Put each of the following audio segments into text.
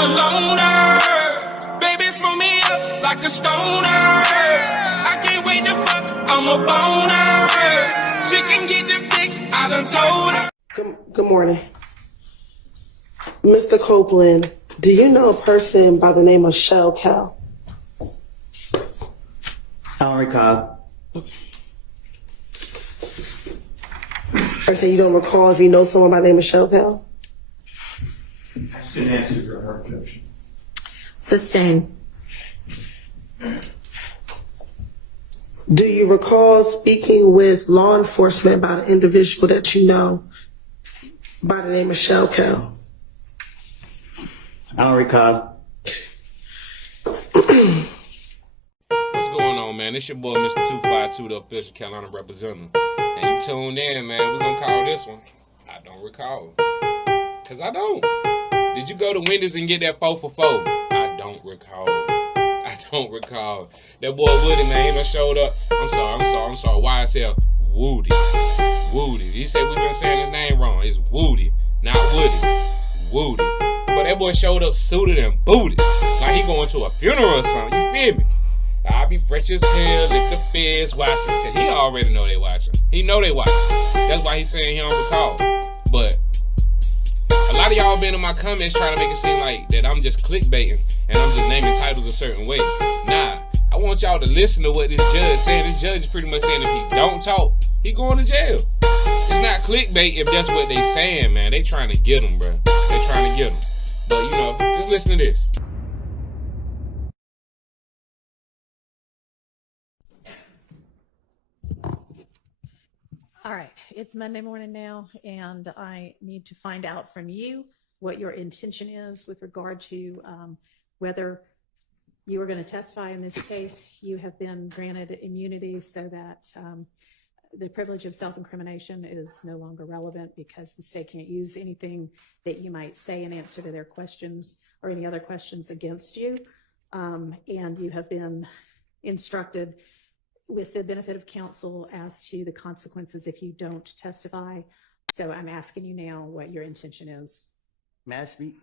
I'm a loner. Baby, smoke me up like a stoner. I can't wait to fuck, I'm a boner. She can get this dick, I done told her. Good morning. Mr. Copeland, do you know a person by the name of Shell Cal? I don't recall. Or say you don't recall if you know someone by the name of Shell Cal? I should answer your objection. Sustain. Do you recall speaking with law enforcement about an individual that you know by the name of Shell Cal? I don't recall. What's going on, man? It's your boy, Mr. 252, the official Carolina representative. And you tuned in, man. We're going to call this one, I don't recall. Because I don't. Did you go to Wendy's and get that 4 for 4? I don't recall. I don't recall. That boy Woody, man, he done showed up. I'm sorry. YSL Woody. He said we've been saying his name wrong. It's Woody, not Woody. But that boy showed up suited and booted. Like he going to a funeral or something. You feel me? I be fresh as hell if the feds watching. Cause he already know they watching. He know they watching. That's why he's saying he don't recall. But a lot of y'all been in my comments trying to make it seem like that I'm just clickbaiting and I'm just naming titles a certain way. Nah, I want y'all to listen to what this judge saying. This judge is pretty much saying if he don't talk, he going to jail. It's not clickbait if that's what they saying, man. They trying to get him, bro. They trying to get him. But you know, just listen to this. All right, it's Monday morning now, and I need to find out from you what your intention is with regard to whether you are going to testify in this case. You have been granted immunity so that the privilege of self-incrimination is no longer relevant because the state can't use anything that you might say in answer to their questions or any other questions against you. And you have been instructed with the benefit of counsel as to the consequences if you don't testify. So I'm asking you now what your intention is. May I speak?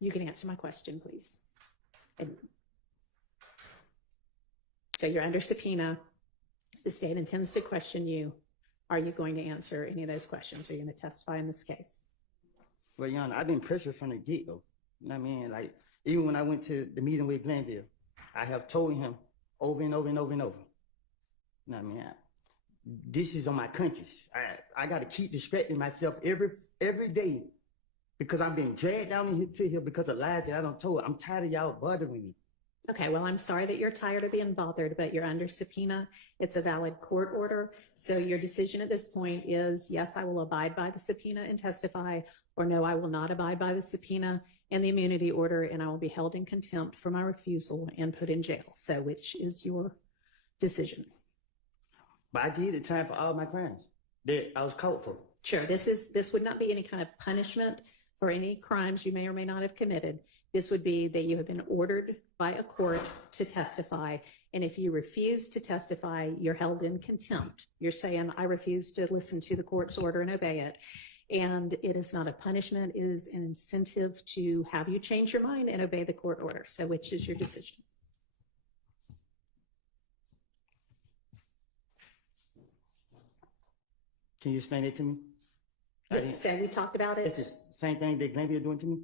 You can answer my question, please. So you're under subpoena. The state intends to question you. Are you going to answer any of those questions? Are you going to testify in this case? Well, Your Honor, I've been pressured from the get-go. You know what I mean? Like, even when I went to the meeting with Glenville, I have told him over and over and over and over. You know what I mean? This is on my conscience. I got to keep distracting myself every day because I'm being dragged down to here because of lies that I don't told. I'm tired of y'all bothering me. Okay, well, I'm sorry that you're tired of being bothered, but you're under subpoena. It's a valid court order. So your decision at this point is, yes, I will abide by the subpoena and testify, or no, I will not abide by the subpoena and the immunity order, and I will be held in contempt for my refusal and put in jail. So which is your decision? But I did the time for all my crimes that I was caught for. Sure, this would not be any kind of punishment for any crimes you may or may not have committed. This would be that you have been ordered by a court to testify, and if you refuse to testify, you're held in contempt. You're saying, I refuse to listen to the court's order and obey it. And it is not a punishment, it is an incentive to have you change your mind and obey the court order. So which is your decision? Can you explain it to me? So we talked about it. It's the same thing that Glenville doing to me?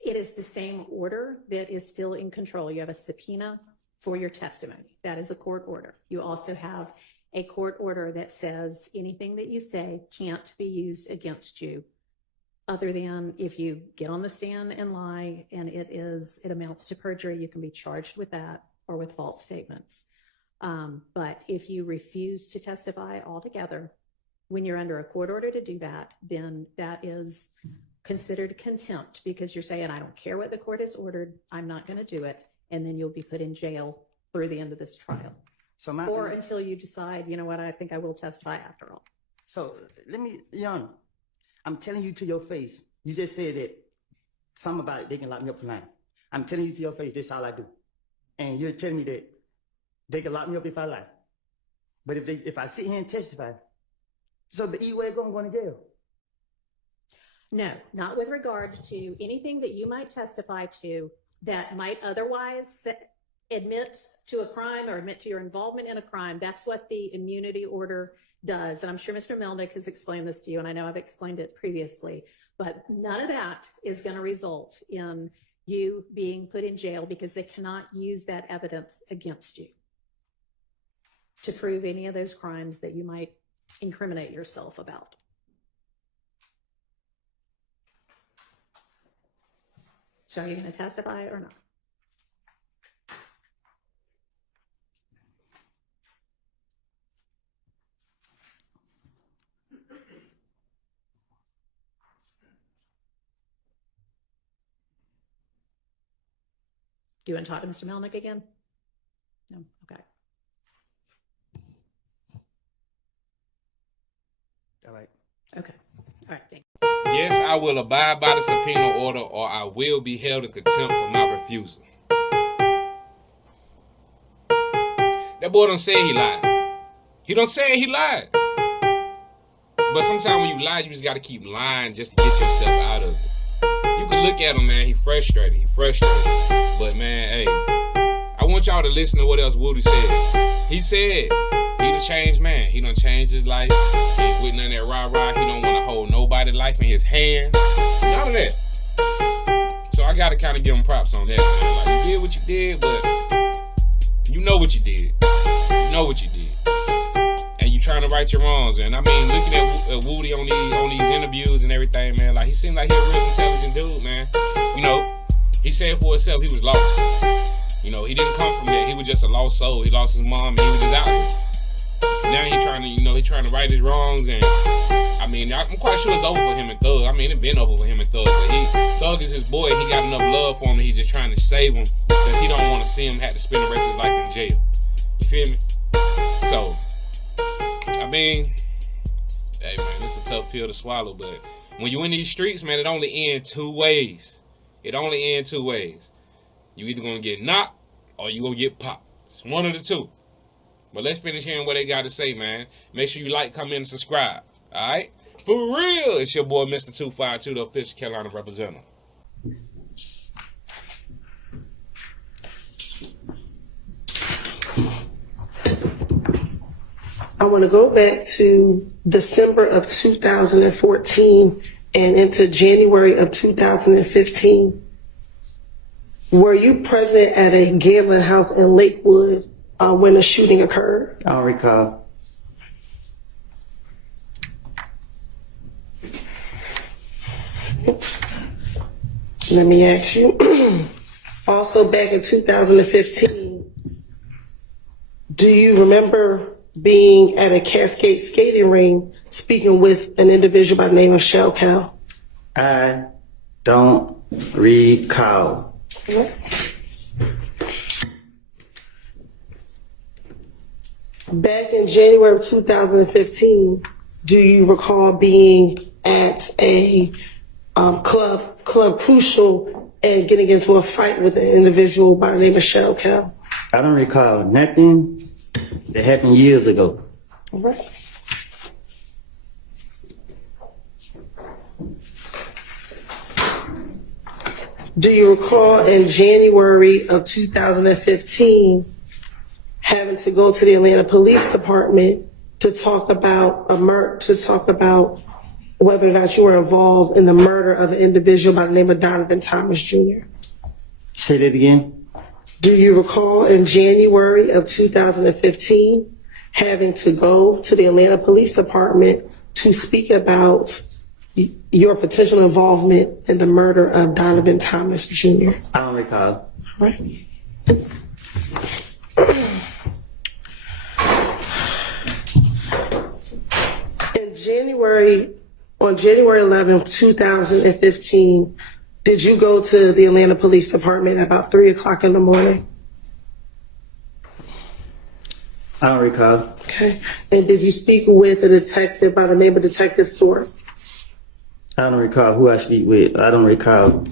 It is the same order that is still in control. You have a subpoena for your testimony. That is a court order. You also have a court order that says anything that you say can't be used against you other than if you get on the stand and lie and it amounts to perjury, you can be charged with that or with false statements. But if you refuse to testify altogether, when you're under a court order to do that, then that is considered contempt because you're saying, I don't care what the court has ordered, I'm not going to do it. And then you'll be put in jail through the end of this trial. Or until you decide, you know what, I think I will testify after all. So let me, Young, I'm telling you to your face, you just said that something about it, they can lock me up for lying. I'm telling you to your face, this is all I do. And you're telling me that they can lock me up if I lie. But if I sit here and testify, so the E-way I'm going to jail. No, not with regard to anything that you might testify to that might otherwise admit to a crime or admit to your involvement in a crime. That's what the immunity order does. And I'm sure Mr. Melnick has explained this to you, and I know I've explained it previously, but none of that is going to result in you being put in jail, because they cannot use that evidence against you to prove any of those crimes that you might incriminate yourself about. So are you going to testify or not? Do you want to talk to Mr. Melnick again? No? Okay. All right. Okay. All right. Thank you. Yes, I will abide by the subpoena order, or I will be held in contempt for my refusal. That boy done said he lied. He done said he lied. But sometimes when you lie, you just got to keep lying just to get yourself out of it. You can look at him, man. He frustrated. But, man, hey, I want y'all to listen to what else Woody said. He said he the changed man. He done changed his life. He ain't with none of that rah-rah. He don't want to hold nobody's life in his hands. None of that. So I got to kind of give him props on that, man. Like, you did what you did, but you know what you did. You know what you did. And you trying to right your wrongs. And I mean, looking at Woody on these interviews and everything, man, like, he seemed like he a real intelligent dude, man. You know, he said for himself he was lost. You know, he didn't come from that. He was just a lost soul. He lost his mom and he was just out there. Now he trying to right his wrongs. And I mean, I'm quite sure it's over for him and Thug. I mean, it's been over for him and Thug. But Thug is his boy. He got enough love for him. He's just trying to save him because he don't want to see him have to spend the rest of his life in jail. You feel me? So, I mean, hey, man, it's a tough pill to swallow. But when you in these streets, man, it only ends two ways. It only ends two ways. You either gonna get knocked or you gonna get popped. It's one of the two. But let's finish hearing what they got to say, man. Make sure you like, comment, and subscribe. All right? For real, it's your boy, Mr. 252, the official Carolina representative. I want to go back to December of 2014 and into January of 2015. Were you present at a gambling house in Lakewood when the shooting occurred? I don't recall. Let me ask you. Also, back in 2015, do you remember being at a Cascade skating ring speaking with an individual by the name of Shell Cal? I don't recall. Back in January of 2015, do you recall being at a Club Crucial and getting into a fight with an individual by the name of Shell Cal? I don't recall nothing that happened years ago. All right. Do you recall in January of 2015 having to go to the Atlanta Police Department to talk about whether or not you were involved in the murder of an individual by the name of Donovan Thomas Jr.? Say that again. Do you recall in January of 2015 having to go to the Atlanta Police Department to speak about your potential involvement in the murder of Donovan Thomas Jr.? I don't recall. Right. On January 11th, 2015, did you go to the Atlanta Police Department at about 3 o'clock in the morning? I don't recall. Okay. And did you speak with a detective by the name of Detective Thorpe? I don't recall who I speak with. I don't recall.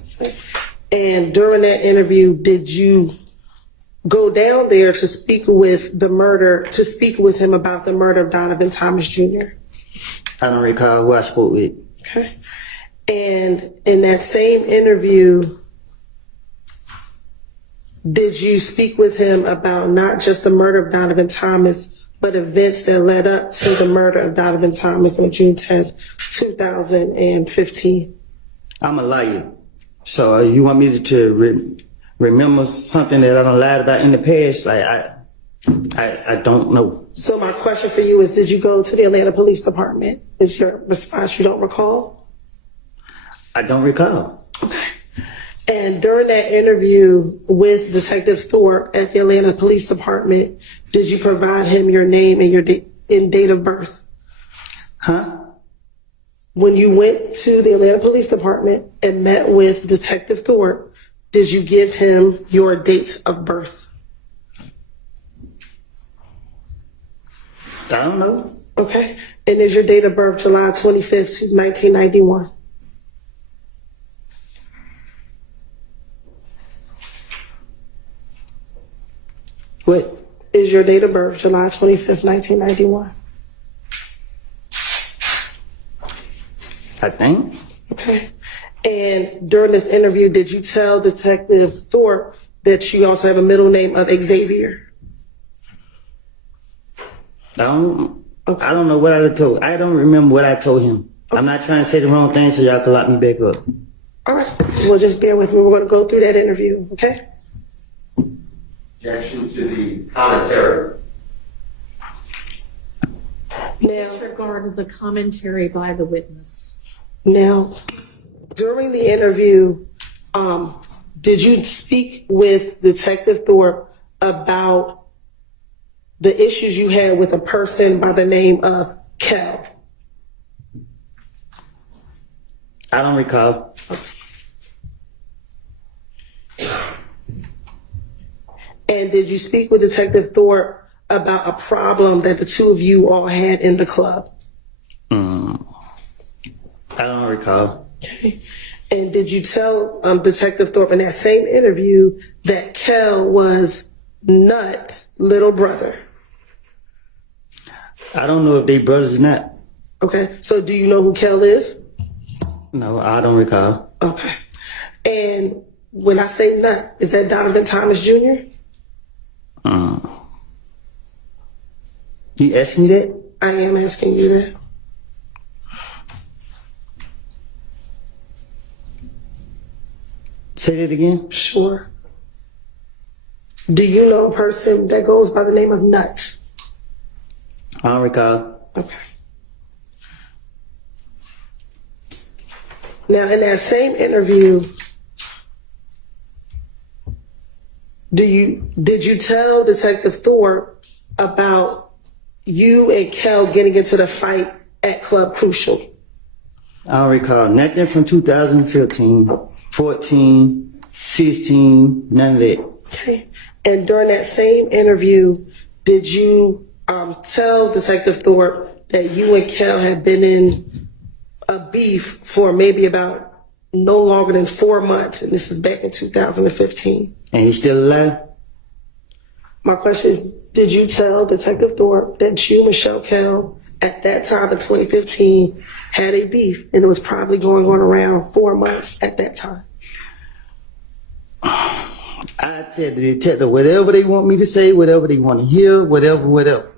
And during that interview, did you go down there to speak with him about the murder of Donovan Thomas Jr.? I don't recall who I spoke with. Okay. And in that same interview, did you speak with him about not just the murder of Donovan Thomas, but events that led up to the murder of Donovan Thomas on June 10th, 2015? I'm a liar. So you want me to remember something that I done lied about in the past? Like, I don't know. So my question for you is, did you go to the Atlanta Police Department? Is your response you don't recall? I don't recall. And during that interview with Detective Thorpe at the Atlanta Police Department, did you provide him your name and your date of birth? Huh? When you went to the Atlanta Police Department and met with Detective Thorpe, did you give him your date of birth? I don't know. Okay. And is your date of birth July 25th, 1991? What? Is your date of birth July 25th, 1991? I think. Okay. And during this interview, did you tell Detective Thorpe that you also have a middle name of Xavier? I don't know what I told. I don't remember what I told him. Okay. I'm not trying to say the wrong thing so y'all can lock me back up. All right. Well, just bear with me. We're going to go through that interview, okay? Objection to the commentary. Now, Disregard the commentary by the witness. Now, during the interview, did you speak with Detective Thorpe about the issues you had with a person by the name of Kel? I don't recall. And did you speak with Detective Thorpe about a problem that the two of you all had in the club? I don't recall. Okay. And did you tell Detective Thorpe in that same interview that Kel was Nut's little brother? I don't know if they brothers or not. Okay. So do you know who Kel is? No, I don't recall. Okay. And when I say Nut, is that Donovan Thomas Jr.? You asking me that? I am asking you that. Say that again? Sure. Do you know a person that goes by the name of Nut? I don't recall. Okay. Now, in that same interview, did you tell Detective Thorpe about you and Kel getting into the fight at Club Crucial? I don't recall nothing from 2015, 14, 16, none of that. Okay. And during that same interview, did you tell Detective Thorpe that you and Kel had been in a beef for maybe about no longer than 4 months, and this was back in 2015? And he's still alive? My question is, did you tell Detective Thorpe that you, Michelle Kel, at that time in 2015, had a beef, and it was probably going on around 4 months at that time? I tell the detective whatever they want me to say, whatever they want to hear, whatever.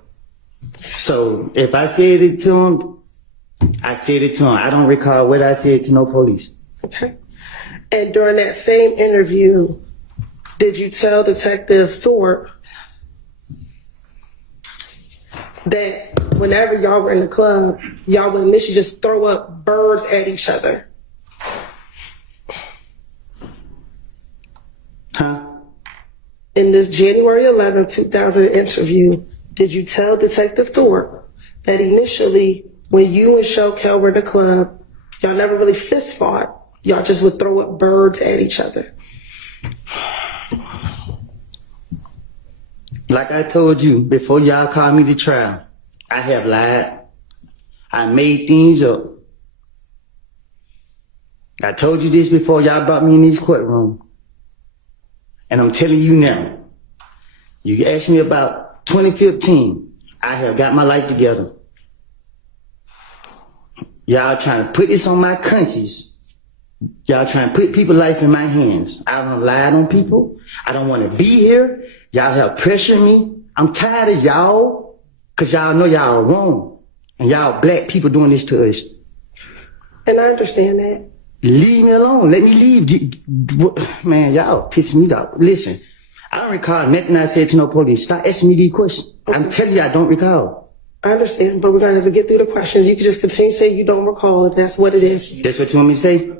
So if I said it to him, I said it to him. I don't recall what I said to no police. Okay. And during that same interview, did you tell Detective Thorpe that whenever y'all were in the club, y'all would initially just throw up birds at each other? Huh? In this January 11, 2000 interview, did you tell Detective Thorpe that initially, when you and Shokel were in the club, y'all never really fist fought, y'all just would throw up birds at each other? Like I told you before y'all called me to trial, I have lied. I made things up. I told you this before y'all brought me in this courtroom. And I'm telling you now, you asked me about 2015, I have got my life together. Y'all trying to put this on my conscience Y'all trying to put people's life in my hands. I don't lied on people. I don't want to be here. Y'all have pressured me. I'm tired of y'all, because y'all know y'all are wrong. And y'all black people doing this to us. And I understand that. Leave me alone. Let me leave. Man, y'all pissing me off. Listen, I don't recall nothing I said to no police. Stop asking me these questions. Okay. I'm telling you, I don't recall. I understand, but we're going to have to get through the questions. You can just continue to say you don't recall if that's what it is. That's what you want me to say?